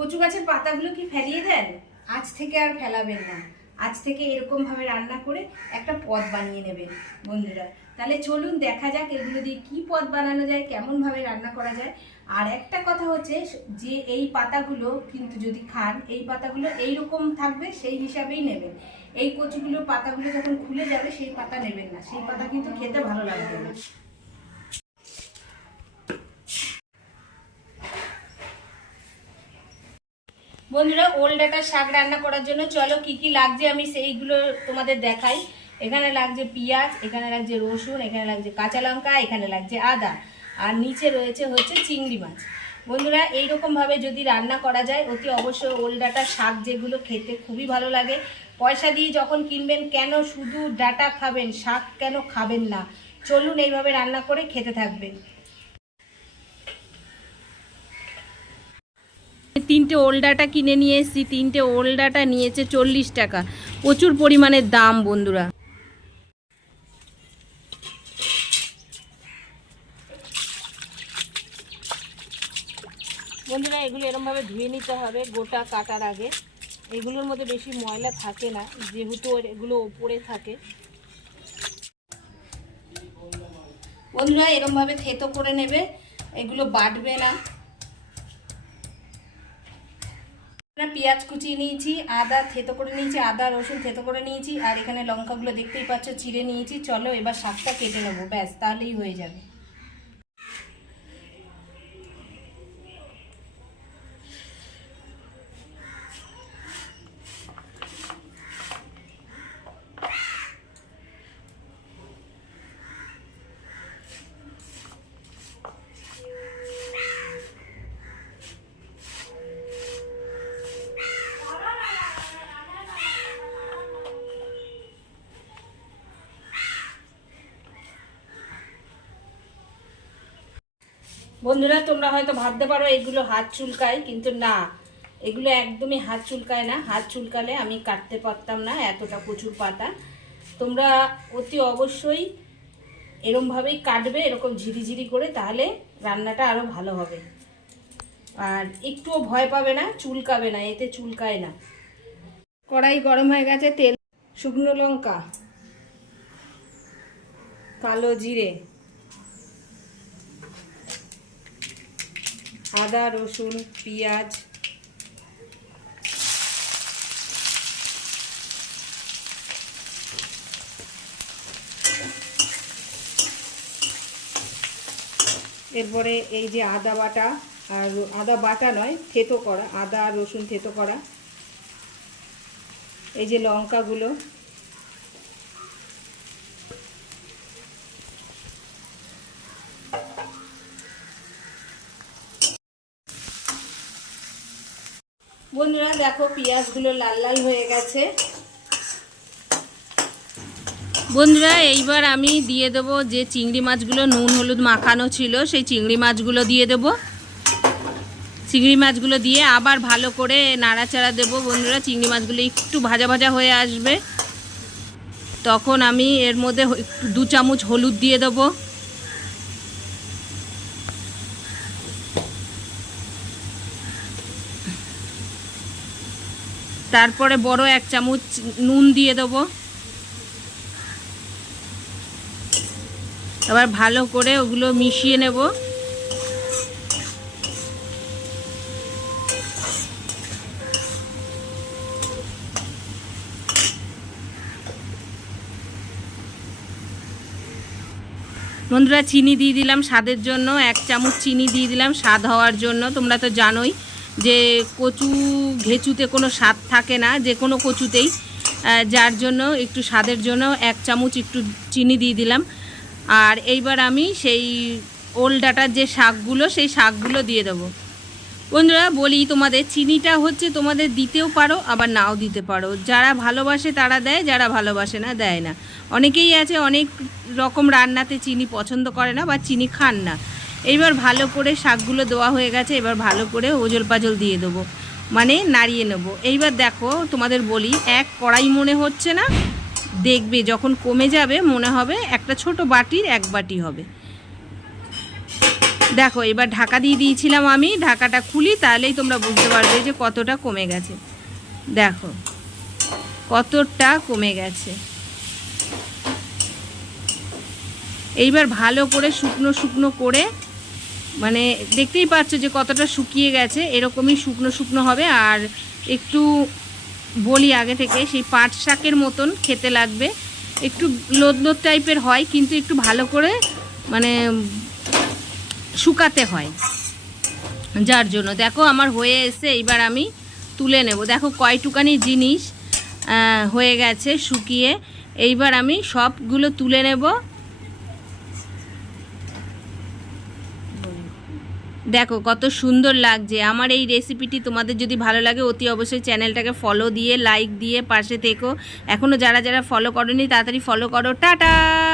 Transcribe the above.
কচু গাছের পাতাগুলো কি ফেলিয়ে দেন? আজ থেকে আর ফেলাবেন না। আজ থেকে এরকম ভাবে রান্না করে একটা পদ বানিয়ে নেবেন, বন্ধুরা। তাহলে চলুন দেখা যাক এগুলো দিয়ে কি পদ বানানো যায়, কেমন ভাবে রান্না করা যায়। আর একটা কথা হচ্ছে, যে এই পাতাগুলো কিন্তু যদি খান, এই পাতাগুলো এই রকম থাকবে, সেই হিসাবেই নেবেন। এই কচুগুলো পাতাগুলো যখন খুলে যাবে, সেই পাতা নেবেন না। সেই পাতা কিন্তু খেতে ভালো লাগবে না। বন্ধুরা ওল ডাটার শাক রান্না করার জন্য চলো কি কি লাগছে আমি সেইগুলো তোমাদের দেখাই। এখানে লাগছে পেঁয়াজ, এখানে লাগছে রসুন, এখানে লাগছে কাঁচা লঙ্কা, এখানে লাগছে আদা। আর নিচে রয়েছে হচ্ছে চিংড়ি মাছ। বন্ধুরা এইরকমভাবে যদি রান্না করা যায়, অতি অবশ্যই ওল ডাটার শাক যেগুলো খেতে খুবই ভালো লাগে। পয়সা দিয়ে যখন কিনবেন, কেন শুধু ডাটা খাবেন, শাক কেন খাবেন না? চলুন এইভাবে রান্না করে খেতে থাকবেন। তিনটে ওলডাটা কিনে নিয়ে এসেছি, তিনটে ওলডাটা নিয়েছে চল্লিশ টাকা। প্রচুর পরিমাণের দাম, বন্ধুরা। বন্ধুরা, এগুলো এরমভাবে ধুয়ে নিতে হবে গোটা কাটার আগে। এগুলোর মধ্যে বেশি ময়লা থাকে না, যেহেতু এগুলো ওপরে থাকে। বন্ধুরা, এরমভাবে থেতো করে নেবে, এগুলো বাটবে না। পেঁয়াজ কুচিয়ে নিয়েছি, আদা থেতো করে নিয়েছি, আদা, রসুন থেতো করে নিয়েছি, আর এখানে লঙ্কাগুলো দেখতেই পাচ্ছ, চিড়ে নিয়েছি। চলো এবার শাকটা কেটে নেব, ব্যাস, তাহলেই হয়ে যাবে। বন্ধুরা, তোমরা হয়তো ভাবতে পারো এগুলো হাত চুলকায়, কিন্তু না, এগুলো একদমই হাত চুলকায় না। হাত চুলকালে আমি কাটতে পারতাম না এতটা প্রচুর পাতা। তোমরা অতি অবশ্যই এরমভাবেই কাটবে, এরকম ঝিরিঝিরি করে, তাহলে রান্নাটা আরও ভালো হবে। আর একটুও ভয় পাবে না, চুলকাবে না, এতে চুলকায় না। কড়াই গরম হয়ে গেছে, তেল, শুকনো লঙ্কা, কালো জিরে আদা, রসুন, পেঁয়াজ। এরপরে এই যে আদা বাটা, আর আদা বাটা নয়, থেতো করা, আদা, রসুন, থেতো করা। এই যে লঙ্কাগুলো। বন্ধুরা দেখো পেঁয়াজগুলো লাল লাল হয়ে গেছে। বন্ধুরা, এইবার আমি দিয়ে দেবো যে চিংড়ি মাছগুলো নুন হলুদ মাখানো ছিল, সেই চিংড়ি মাছগুলো দিয়ে দেব। চিংড়ি মাছগুলো দিয়ে আবার ভালো করে নাড়াচাড়া দেবো। বন্ধুরা, চিংড়ি মাছগুলো একটু ভাজা ভাজা হয়ে আসবে। তখন আমি এর মধ্যে একটু দু চামচ হলুদ দিয়ে দেবো। তারপরে বড় এক চামচ নুন দিয়ে দেবো। এবার ভালো করে ওগুলো মিশিয়ে নেব। বন্ধুরা, চিনি দিয়ে দিলাম স্বাদের জন্য। এক চামচ চিনি দিয়ে দিলাম স্বাদ হওয়ার জন্য। তোমরা তো জানোই যে কচু ঘেঁচুতে কোনো স্বাদ থাকে না, যে কোনো কচুতেই। যার জন্য, একটু স্বাদের জন্য এক চামচ একটু চিনি দিয়ে দিলাম। আর এইবার আমি সেই ওল ডাটার যে শাকগুলো, সেই শাকগুলো দিয়ে দেবো। বন্ধুরা, বলি তোমাদের, চিনিটা হচ্ছে তোমাদের দিতেও পারো, আবার নাও দিতে পারো। যারা ভালোবাসে তারা দেয়, যারা ভালোবাসে না, দেয় না। অনেকেই আছে, অনেক রকম রান্নাতে চিনি পছন্দ করে না বা চিনি খান না। এইবার ভালো করে শাকগুলো দেওয়া হয়ে গেছে, এবার ভালো করে ওজল পাজল দিয়ে দেবো মানে নাড়িয়ে নেব। এইবার দেখো, তোমাদের বলি, এক কড়াই মনে হচ্ছে না, দেখবে যখন কমে যাবে, মনে হবে একটা ছোট বাটির এক বাটি হবে। দেখো, এবার ঢাকা দিয়ে দিয়েছিলাম আমি, ঢাকাটা খুলি, তাহলেই তোমরা বুঝতে পারবে যে কতটা কমে গেছে। দেখো, কতটা কমে গেছে। এইবার ভালো করে শুকনো শুকনো করে মানে দেখতেই পাচ্ছ যে কতটা শুকিয়ে গেছে, এরকমই শুকনো শুকনো হবে। আর একটু বলি আগে থেকে, সেই পাট শাকের মতন খেতে লাগবে। একটু লোদ লোদ টাইপের হয়, কিন্তু একটু ভালো করে মানে শুকাতে হয়। যার জন্য। দেখো, আমার হয়ে এসে এইবার আমি তুলে নেব। দেখো, কয়টুকানি জিনিস হয়ে গেছে শুকিয়ে। এইবার আমি সবগুলো তুলে নেব। দেখো, কত সুন্দর লাগছে। আমার এই রেসিপিটি তোমাদের যদি ভালো লাগে, অতি অবশ্যই চ্যানেলটাকে ফলো দিয়ে লাইক দিয়ে পাশে থেকো। এখনও যারা যারা ফলো করনি, তাড়াতাড়ি ফলো করো। টাটা!